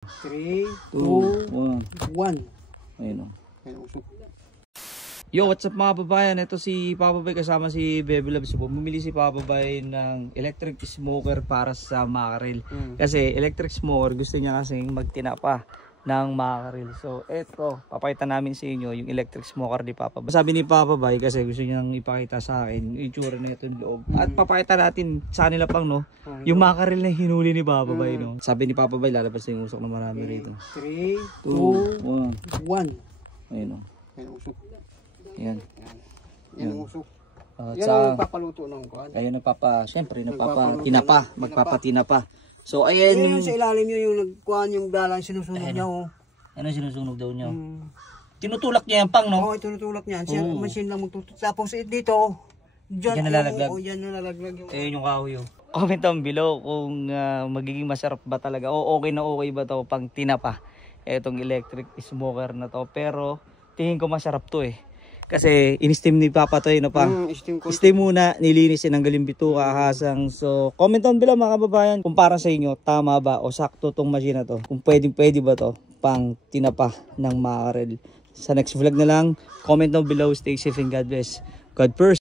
3, 2, 1. Ayun o. Ayun, usok. Yo, what's up mga babayan? Ito si Papa Bay kasama si Baby Loves. Bumili si Papa Bay ng electric smoker para sa mackerel. Kasi electric smoker gusto niya kasing magtinapa ng mackerel. So eto, papakita namin sa inyo yung electric smoker ni Papa Bay. Sabi ni Papa Bay kasi gusto niyang ipakita sa akin yung itsura na itong loob. At papakita natin sa kanila pang no, yung mackerel na hinuli ni Papa Bay no. Sabi ni Papa Bay lalabas na yung usok na marami rito. 3, 2, 1. Ayun o. Ayun, usok. Yan. Yan usok. Yan Sa ang papaluto ng kuhan. ayun siyempre magpapatinapa. So ayan Yan yung yung sa ilalim nyo yung nagkuhan yung dalang sinusunog niya oh. ano sinusunog daw niya. Tinutulak niya yan pang no. Oo, tinutulak niya. Siya machine lang magtutulak. Tapos dito, Diyan nalalaglag. Oo, diyan nalalaglag yung. Ayun yung kahoy. Comment down below kung magiging masarap ba talaga o okay na okay ba to pang tinapa etong electric smoker na to. Pero tingin ko masarap to eh. Kasi in-steam ni Papa to no pang. Steam muna, nilinisin ng galimbituka, hasang. So comment down below mga kababayan kung para sa inyo tama ba o sakto tong machine na to. Kung pwede ba to pang tinapa ng mackerel. Sa next vlog na lang, comment down below. Stay safe and God bless. God first.